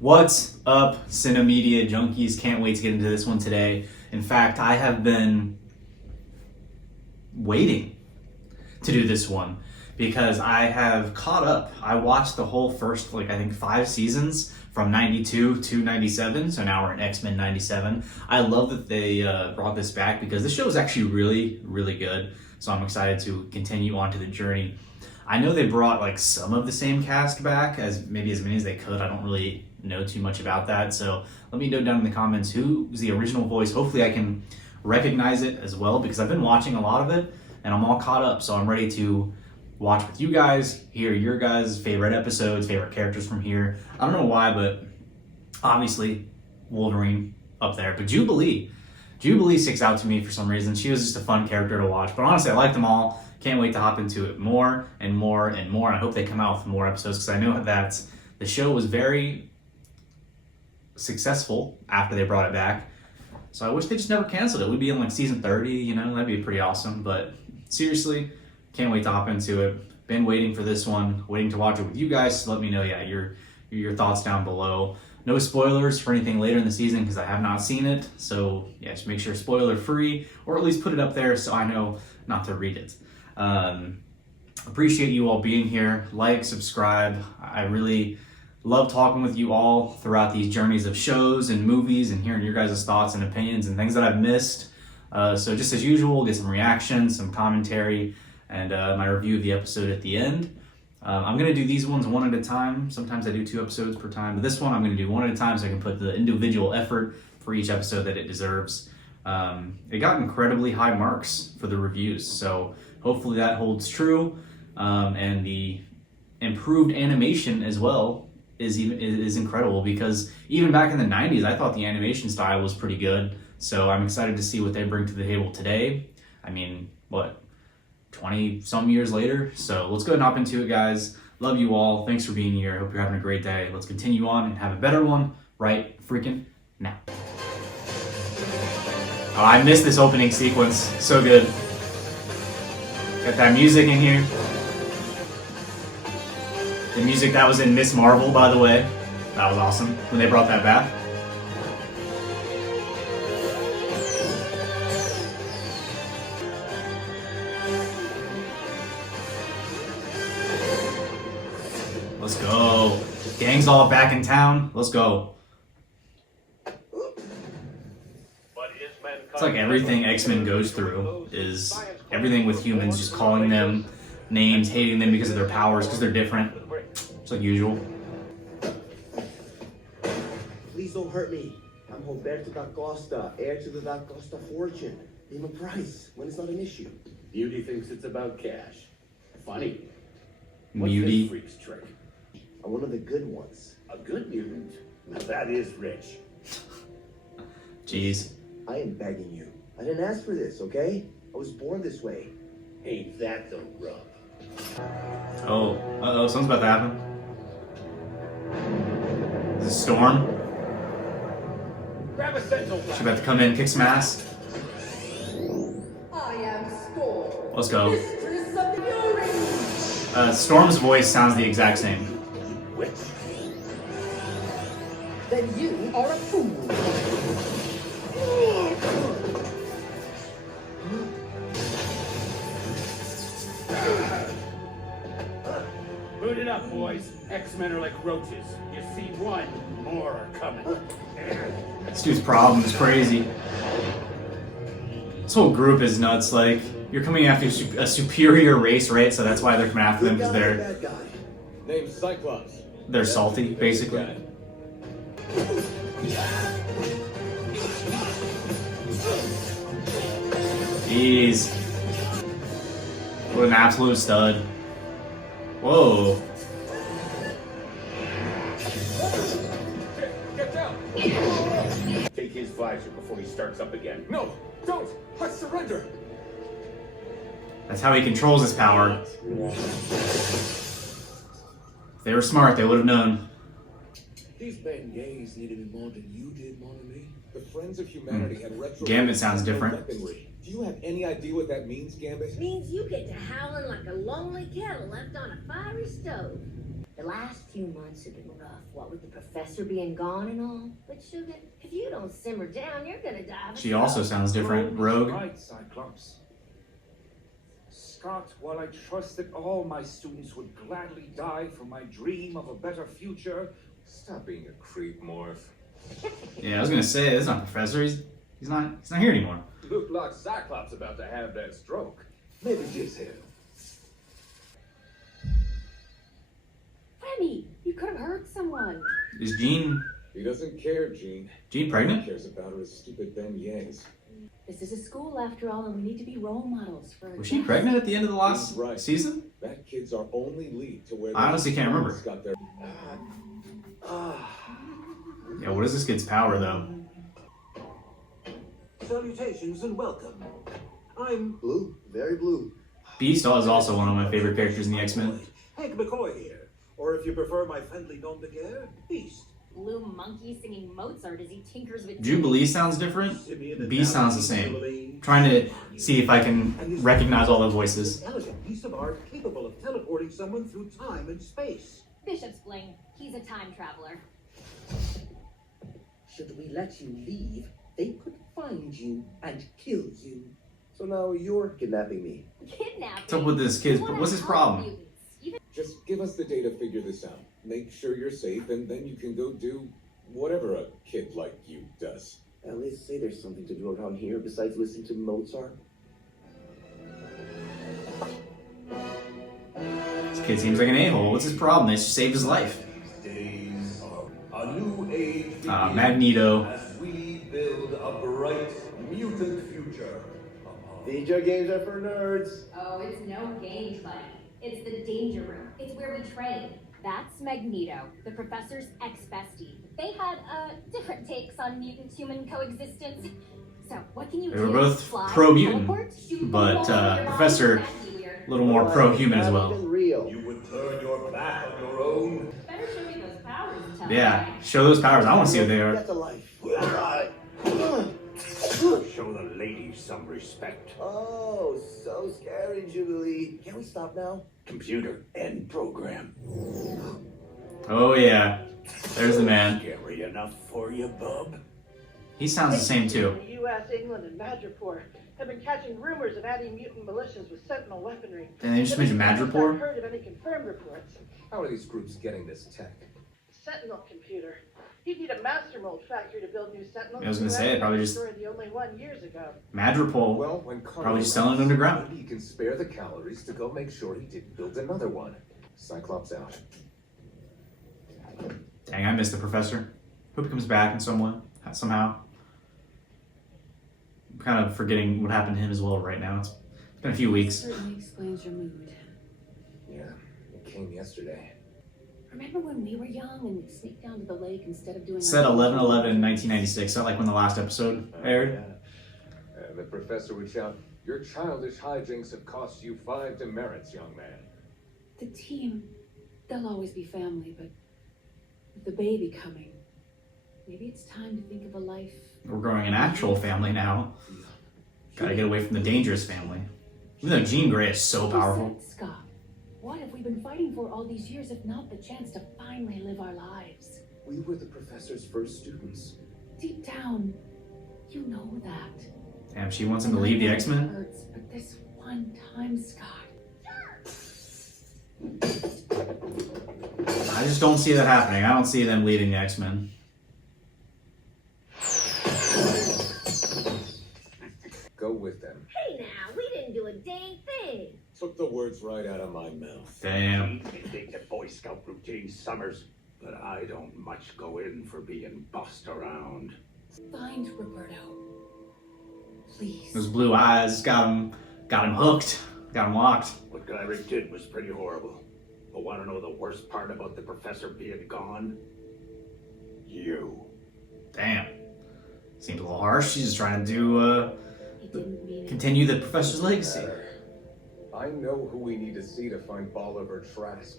What's up, Cinemedia Junkies? Can't wait to get into this one today. In fact, I have been waiting to do this one because I have caught up. I watched the whole first, I think 5 seasons from 92 to 97, so now we're in X-Men 97. I love that they brought this back because this show is actually really, really good, so I'm excited to continue on to the journey. I know they brought some of the same cast back, as many as they could. I don't really know too much about that, so let me know down in the comments who's the original voice. Hopefully I can recognize it as well, because I've been watching a lot of it and I'm all caught up, so I'm ready to watch with you guys, hear your guys' favorite episodes, favorite characters from here. I don't know why, but obviously Wolverine up there, but Jubilee sticks out to me for some reason. She was just a fun character to watch, but honestly I like them all. Can't wait to hop into it more and more and more, and I hope they come out with more episodes, because I know that the show was very successful after they brought it back, so I wish they just never canceled it. We'd be in season 30, that'd be pretty awesome. But seriously, can't wait to hop into it. Been waiting for this one, waiting to watch it with you guys, so let me know your thoughts down below. No spoilers for anything later in the season because I have not seen it, so yeah, just make sure spoiler free, or at least put it up there so I know not to read it. Appreciate you all being here. Like, subscribe. I really love talking with you all throughout these journeys of shows and movies and hearing your guys' thoughts and opinions and things that I've missed. So just as usual, we'll get some reactions, some commentary, and my review of the episode at the end. I'm going to do these ones one at a time. Sometimes I do 2 episodes per time, but this one I'm going to do one at a time so I can put the individual effort for each episode that it deserves. It got incredibly high marks for the reviews, so hopefully that holds true. And the improved animation as well is incredible, because even back in the 90s I thought the animation style was pretty good, so I'm excited to see what they bring to the table today. I mean, what, 20 some years later? So let's go ahead and hop into it, guys. Love you all. Thanks for being here. Hope you're having a great day. Let's continue on and have a better one right freaking now. Oh, I missed this opening sequence. So good. Got that music in here. The music that was in Miss Marvel, by the way. That was awesome when they brought that back. Let's go. Gang's all back in town. Let's go. It's like everything X-Men goes through is everything with humans, just calling them names, hating them because of their powers, because they're different. It's like usual. Please don't hurt me. I'm Roberto da Costa, heir to the da Costa fortune. Name a price when it's not an issue. Beauty thinks it's about cash. Funny. Muty. What's this freak's trick? I'm one of the good ones. A good mutant? Now that is rich. Jeez. I am begging you. I didn't ask for this, okay? I was born this way. Ain't that the rub? Oh, uh-oh, something's about to happen. Is it Storm? Grab a Sentinel. She's about to come in, kick some ass. I am Storm. Let's go. Mistress of the Fury. Storm's voice sounds the exact same. Which? Then you are a fool. Boot it up, boys. X-Men are like roaches. You see one, more are coming. This dude's problem is crazy. This whole group is nuts. You're coming after a superior race, right? So that's why they're coming after them, because Bad guy. Name's Cyclops. they're salty, basically. Jeez. What an absolute stud. Whoa. Get down! Take his visor before he starts up again. No, don't! I surrender! That's how he controls his power. If they were smart, they would have known. These Bengals needed me more than you did, mon ami. The Friends of Humanity had retro Gambit sounds different. weaponry. Do you have any idea what that means, Gambit? Means you get to howling like a lonely kettle left on a fiery stove. The last few months have been rough, what with the professor being gone and all. But sugar, if you don't simmer down, you're gonna die of a She also sounds different. Rogue. Right, Cyclops. Scott, while I trust that all my students would gladly die for my dream of a better future, Stop being a creep, Morph. Yeah, I was gonna say that's not Professor. He's not here anymore. Looked like Cyclops about to have that stroke. Maybe just him. Remy, you could have hurt someone. Is Jean He doesn't care, Jean. Jean He pregnant? cares about her as stupid beignets. This is a school after all, and we need to be role models for. Was she pregnant at the end of the last Right. season? That kid's our only lead to where I honestly can't remember. got their... Yeah, what is this kid's power though? Salutations and welcome. I'm Blue, very blue. Beast is also one of my favorite characters in the X-Men. Hank McCoy here. Or if you prefer my friendly nom de guerre, Beast. Blue monkey singing Mozart as he tinkers with. Jubilee sounds different. Simeon and Beast sounds the Valerie, same. Jubilee. Trying to see if I can recognize all the voices. An elegant piece of art capable of teleporting someone through time and space. Bishop's bling. He's a time traveler. Should we let you leave, they could find you and kill you. So now you're kidnapping me. Kidnapping. What's up with this kid? You wanna What's his help problem? mutants. Even Just give us the day to figure this out. Make sure you're safe, and then you can go do whatever a kid like you does. At least say there's something to do around here besides listening to Mozart. This kid seems like an a-hole. What's his problem? They just saved his life. Days of a new age Magneto. as we build a bright mutant future. Video games are for nerds. Oh, it's no game, buddy. It's the danger room. It's where we train. That's Magneto, the professor's ex-bestie. They had different takes on mutant-human coexistence. So, what can you They do? were both Fly, pro-mutant, teleport, shoot but people while you're Professor all weird. a little more pro-human as Not well. even real. You would turn your back on your own. Better show me those powers, tell Yeah, me. show those powers. I want to see what they are. That's a life. show the ladies some respect. Oh, so scary, Jubilee. Can we stop now? Computer, end program. Oh yeah, there's the man. Scary enough for you, bub? He sounds the same too. The U.S., England, and Madripoor have been catching rumors of adding mutant militias with Sentinel weaponry. And they just mentioned I've Madripoor. heard of any confirmed reports. How are these groups getting this tech? Sentinel computer. You'd need a master mold factory to build new Sentinels. I was gonna say, probably just- destroyed the only one years ago. Madripoor. Well, when Carter Probably just selling it underground. maybe he can spare the calories to go make sure he didn't build another one. Cyclops out. Dang, I missed the professor. Hope he comes back in some way, somehow. I'm kind of forgetting what happened to him as well right now. It's been a few weeks. Certainly explains your mood. Yeah, it came yesterday. Remember when we were young and we'd sneak down to the lake instead of doing... It said 11/11/1996, not like when the last episode aired. Yeah. And the professor would shout, "Your childish hijinks have cost you 5 demerits, young man." The team, they'll always be family, but with the baby coming, maybe it's time to think of a life... We're growing an actual family now. Gotta get away from the dangerous family. Even though Jean Grey is so powerful. Scott, what have we been fighting for all these years if not the chance to finally live our lives? We were the professor's first students. Deep down, you know that. Damn, she wants him to leave the X-Men? Hurts, but this one time, Scott. I just don't see that happening. I don't see them leading the X-Men. Go with them. Hey now, we didn't do a dang thing. Took the words right out of my mouth. Damn. You think the Boy Scout routine, Summers, but I don't much go in for being bossed around. Find Roberto. Please. Those blue eyes got him hooked, got him locked. What Gyrick did was pretty horrible. But want to know the worst part about the professor being gone? You. Damn. Seems a little harsh. She's just trying to do, He didn't mean it. continue the professor's legacy. I know who we need to see to find Bolivar Trask.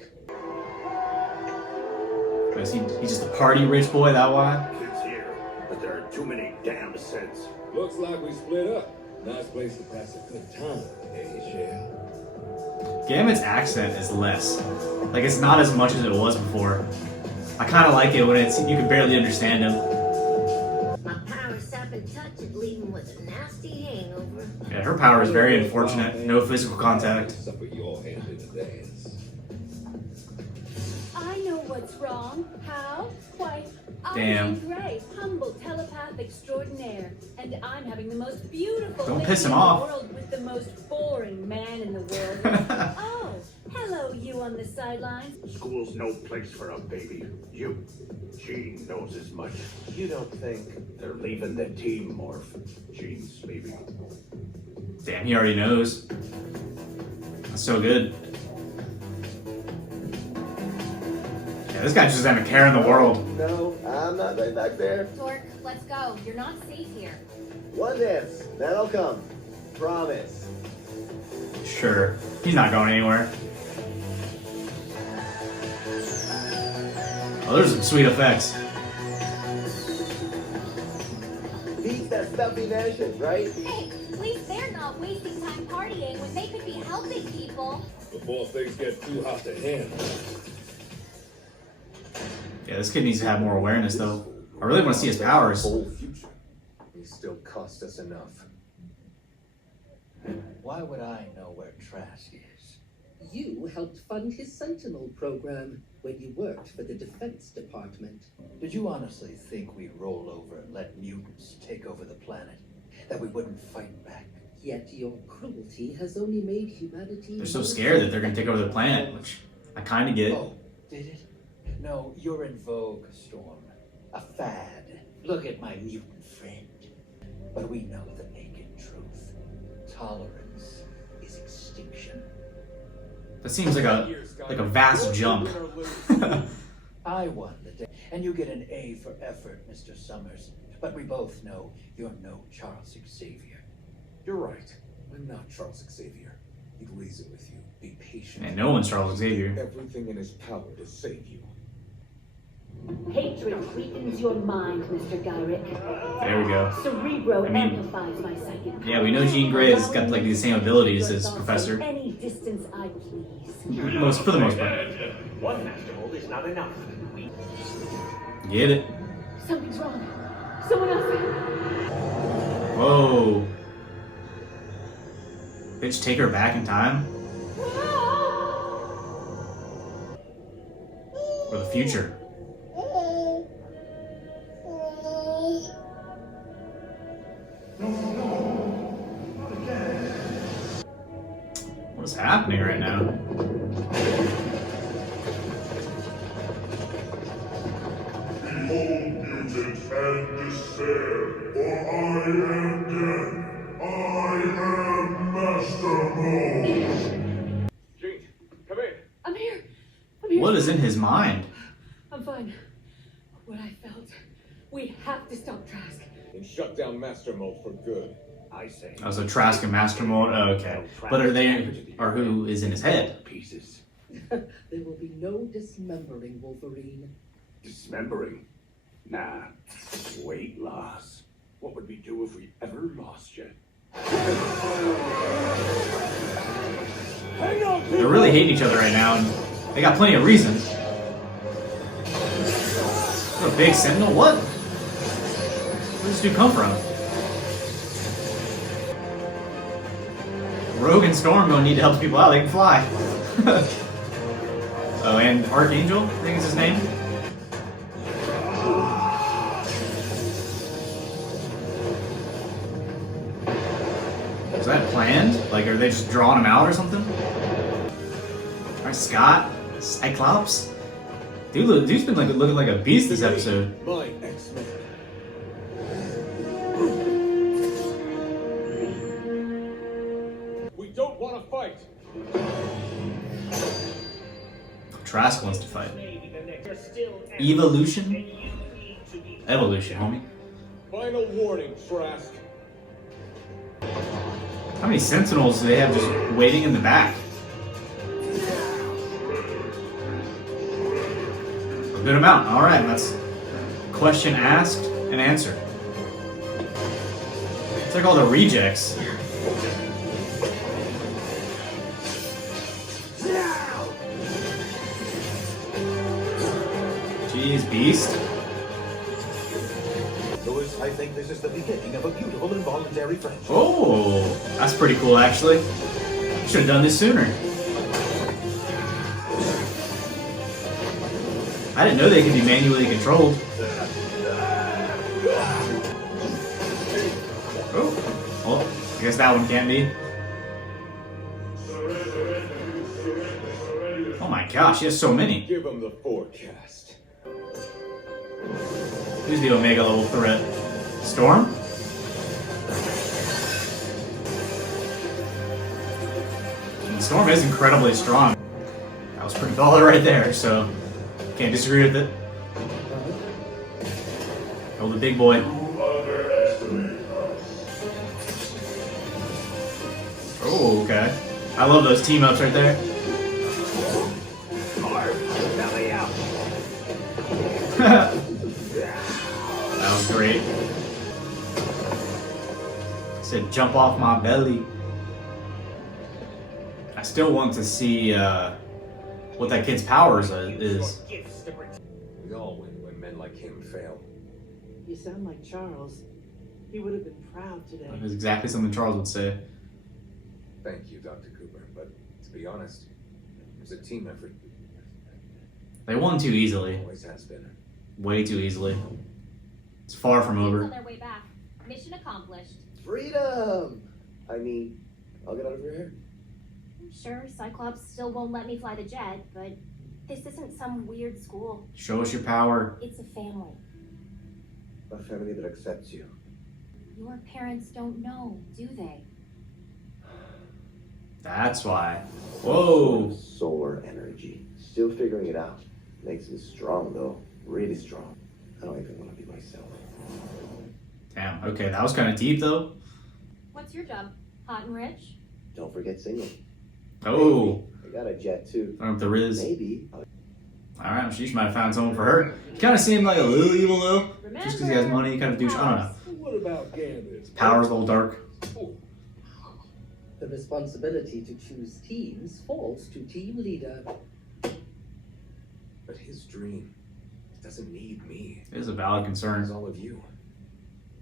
He's just a party rich boy, that why? Kids here, but there are too many damn sets. Looks like we split up. Nice place to pass a good time, eh, Shell? Gambit's accent is less. Like, it's not as much as it was before. I kind of like it when you can barely understand him. My power sapping touch would leave him with a nasty hangover. Yeah, her power is very unfortunate. No physical contact. Suffer your hand in the dance. I know what's wrong. How? Why, Damn. I'm Gray, humble telepath extraordinaire, and I'm having the most beautiful Don't lady piss him in the off. world with the most boring man in the world. Oh, hello, you on the sidelines. School's no place for a baby. Jean knows as much. You don't think? They're leaving the team, Morph. Jean's leaving. Damn, he already knows. That's so good. Yeah, this guy just doesn't care in the world. No, I'm not going back there. Torque, let's go. You're not safe here. One dance, then I'll come. Promise. Sure. He's not going anywhere. Oh, there's some sweet effects. Beats that stuffy mansion, right? Hey, at least they're not wasting time partying when they could be helping people. Before things get too hot to handle. Yeah, this kid needs to have more awareness, though. I really want to see his powers. Whole future. He still cost us enough. Why would I know where Trask is? You helped fund his Sentinel program when you worked for the Defense Department. Did you honestly think we'd roll over and let mutants take over the planet? That we wouldn't fight back? Yet your cruelty has only made humanity... They're so scared that they're going to take over the planet, which I kind of get. Oh, did it? No, you're in vogue, Storm. A fad. Look at my mutant friend. But we know the naked truth. Tolerance is extinction. That seems like a vast jump. I won the day, and you get an A for effort, Mr. Summers. But we both know you're no Charles Xavier. You're right. I'm not Charles Xavier. He'd reason with you. Be patient. And no one's Charles Xavier. Everything in his power to save you. Hatred weakens your mind, Mr. Gyrick. There we go. Cerebro I mean, amplifies my psychic. Yeah, we know Jean Grey's got like the same abilities as Professor. Any distance I please. For the most part. One master mold is not enough. Get it? Something's wrong. Someone else. Whoa. Bitch, take her back in time? Or the future? What is happening right now? Behold, mutant, and despair, for I am death. I am Master Mold. Jean, come in. I'm here. I'm here. What is in his mind? I'm fine. What I felt. We have to stop Trask. And shut down Master Mold for good. I say. Oh, so Trask and Master Mold? Oh, okay. But who is in his head? Pieces. There will be no dismembering, Wolverine. Dismembering? Nah. Weight loss. What would we do if we ever lost you? They're really hating each other right now, and they got plenty of reasons. A big Sentinel? What? Where does this dude come from? Rogue and Storm don't need to help people out, they can fly. Oh, and Archangel, I think is his name. Is that planned? Like, are they just drawing him out or something? Alright, Scott, Cyclops. Dude's been like looking like a beast this episode. My X-Men. We don't want to fight. Trask wants to fight. Evolution? Evolution, homie. Final warning, Trask. How many Sentinels do they have just waiting in the back? A good amount. Alright, that's question asked and answered. It's like all the rejects. Jeez, Beast. Louis, I think this is the beginning of a beautiful involuntary friendship. Oh, that's pretty cool, actually. Should have done this sooner. I didn't know they could be manually controlled. Oh, well, I guess that one can't be. Oh my gosh, he has so many. Give him the forecast. Who's the Omega level threat? Storm? And Storm is incredibly strong. That was pretty baller right there, so can't disagree with it. Oh, the big boy. Oh, okay. I love those team ups right there. That was great. Said jump off my belly. I still want to see what that kid's powers is. We all win when men like him fail. You sound like Charles. He would have been proud today. That was exactly something Charles would say. Thank you, Dr. Cooper, but to be honest, it was a team effort. They won too easily. Always has been. Way too easily. It's far from over. On their way back. Mission accomplished. Freedom! I mean, I'll get out of your hair. I'm sure Cyclops still won't let me fly the jet, but this isn't some weird school. Show us your power. It's a family. A family that accepts you. Your parents don't know, do they? That's why. Whoa. Solar energy. Still figuring it out. Makes me strong, though. Really strong. I don't even want to be myself. Damn, okay, that was kind of deep, though. What's your job? Hot and rich? Don't forget single. Oh. I got a jet, too. I don't know if there is. Maybe. Alright, she might have found someone for her. He kind of seemed like a little evil, though. Just because he has money, kind of douche. I don't know. What about Gambit? His power's a little dark. The responsibility to choose teams falls to team leader. But his dream doesn't need me. It is a valid concern. It's all of you.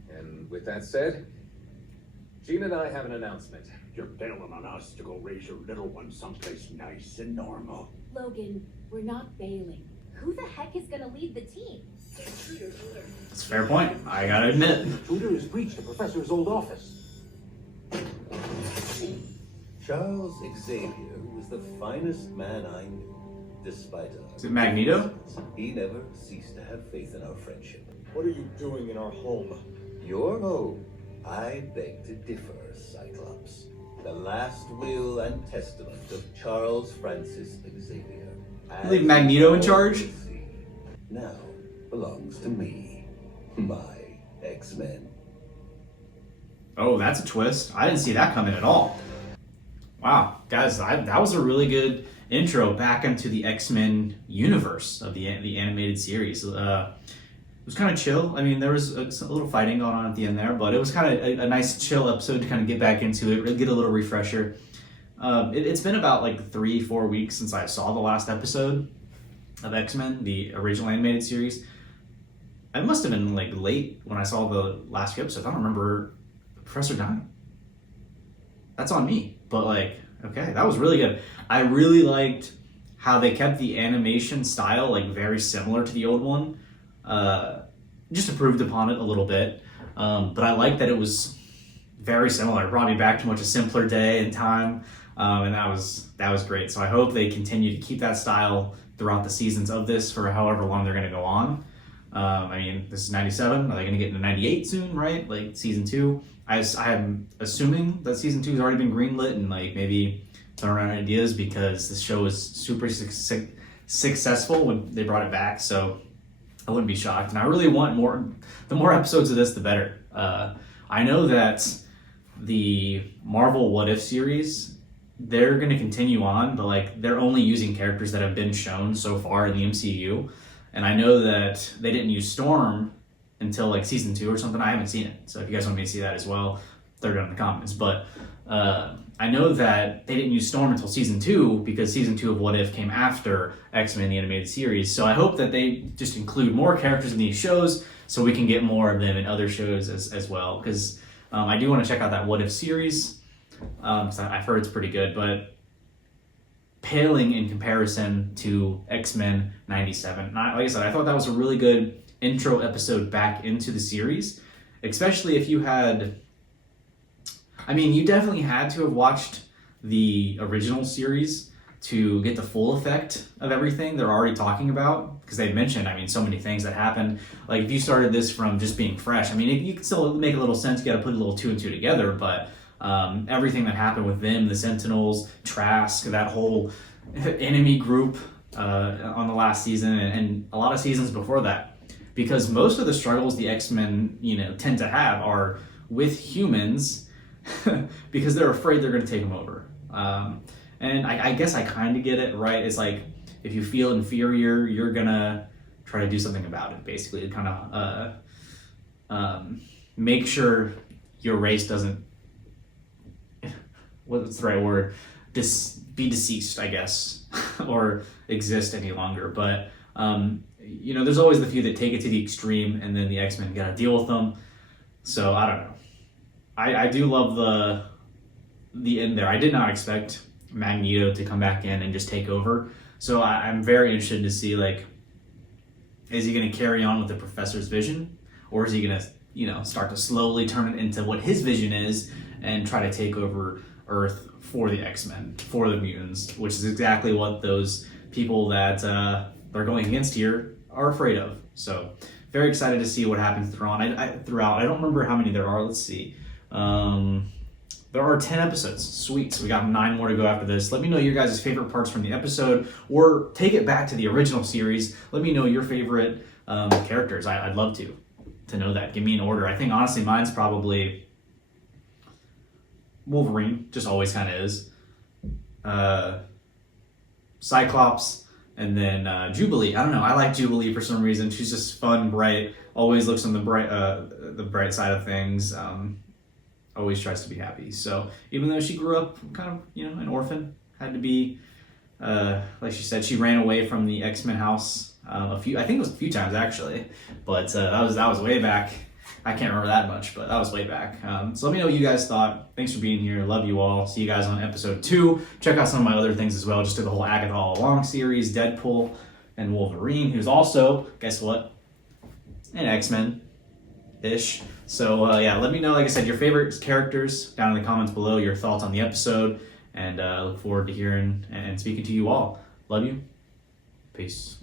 And with that said, Jean and I have an announcement. You're bailing on us to go raise your little one someplace nice and normal. Logan, we're not bailing. Who the heck is gonna lead the team? That's a fair point. I gotta admit. Tudor has breached the professor's old office. Charles Xavier was the finest man I knew. Despite our Is it Magneto? differences, he never ceased to have faith in our friendship. What are you doing in our home? Your home, I beg to differ, Cyclops. The last will and testament of Charles Francis Xavier. Leave Magneto in charge? Now belongs to me, my X-Men. Oh, that's a twist. I didn't see that coming at all. Wow, guys, that was a really good intro back into the X-Men universe of the animated series. It was kind of chill. I mean, there was a little fighting going on at the end there, but it was kind of a nice chill episode to kind of get back into it, really get a little refresher. It's been about like 3-4 weeks since I saw the last episode of X-Men, the original animated series. I must have been like late when I saw the last few episodes. I don't remember Professor dying. That's on me. But like, okay, that was really good. I really liked how they kept the animation style like very similar to the old one. Just improved upon it a little bit. But I liked that it was very similar. It brought me back to much a simpler day and time. And that was great. So I hope they continue to keep that style throughout the seasons of this for however long they're going to go on. I mean, this is 97. Are they going to get into 98 soon, right? Like season 2. I'm assuming that season 2 has already been greenlit and like maybe throwing around ideas because this show was super successful when they brought it back. So I wouldn't be shocked. And I really want more. The more episodes of this, the better. I know that the Marvel What If series, they're going to continue on, but like they're only using characters that have been shown so far in the MCU. And I know that they didn't use Storm until like season 2 or something. I haven't seen it. So if you guys want me to see that as well, third on the comments. But I know that they didn't use Storm until season 2 because season 2 of What If came after X-Men the animated series. So I hope that they just include more characters in these shows so we can get more of them in other shows as well. Because I do want to check out that What If series. I've heard it's pretty good, but paling in comparison to X-Men 97. And like I said, I thought that was a really good intro episode back into the series, especially if you had, I mean, you definitely had to have watched the original series to get the full effect of everything they're already talking about, because they mentioned, I mean, so many things that happened. Like, if you started this from just being fresh, I mean, you can still make a little sense, you got to put a little 2 and 2 together, but everything that happened with them, the Sentinels, Trask, that whole enemy group on the last season, and a lot of seasons before that, because most of the struggles the X-Men, tend to have are with humans because they're afraid they're going to take them over. And I guess I kind of get it, right? It's like, if you feel inferior, you're gonna try to do something about it, basically, to kind of make sure your race doesn't, what's the right word, be deceased, I guess, or exist any longer. But there's always the few that take it to the extreme, and then the X-Men gotta deal with them. So I don't know. I do love the end there. I did not expect Magneto to come back in and just take over. So I'm very interested to see, like, is he going to carry on with the Professor's vision, or is he going to, start to slowly turn it into what his vision is and try to take over Earth for the X-Men, for the mutants, which is exactly what those people that they're going against here are afraid of. So very excited to see what happens throughout. I don't remember how many there are. Let's see. There are 10 episodes. Sweet. So we got 9 more to go after this. Let me know your guys' favorite parts from the episode, or take it back to the original series. Let me know your favorite characters. I'd love to know that. Give me an order. I think, honestly, mine's probably Wolverine. Just always kind of is. Cyclops, and then Jubilee. I don't know. I like Jubilee for some reason. She's just fun, bright. Always looks on the bright side of things. Always tries to be happy. So even though she grew up kind of, an orphan, had to be, like she said, she ran away from the X-Men house I think it was a few times actually, but that was way back. I can't remember that much, but that was way back. So let me know what you guys thought. Thanks for being here. Love you all. See you guys on episode 2. Check out some of my other things as well. Just did the whole Agatha All Along series, Deadpool, and Wolverine, who's also, guess what, an X-Men-ish. So let me know, like I said, your favorite characters down in the comments below, your thoughts on the episode, and I look forward to hearing and speaking to you all. Love you. Peace.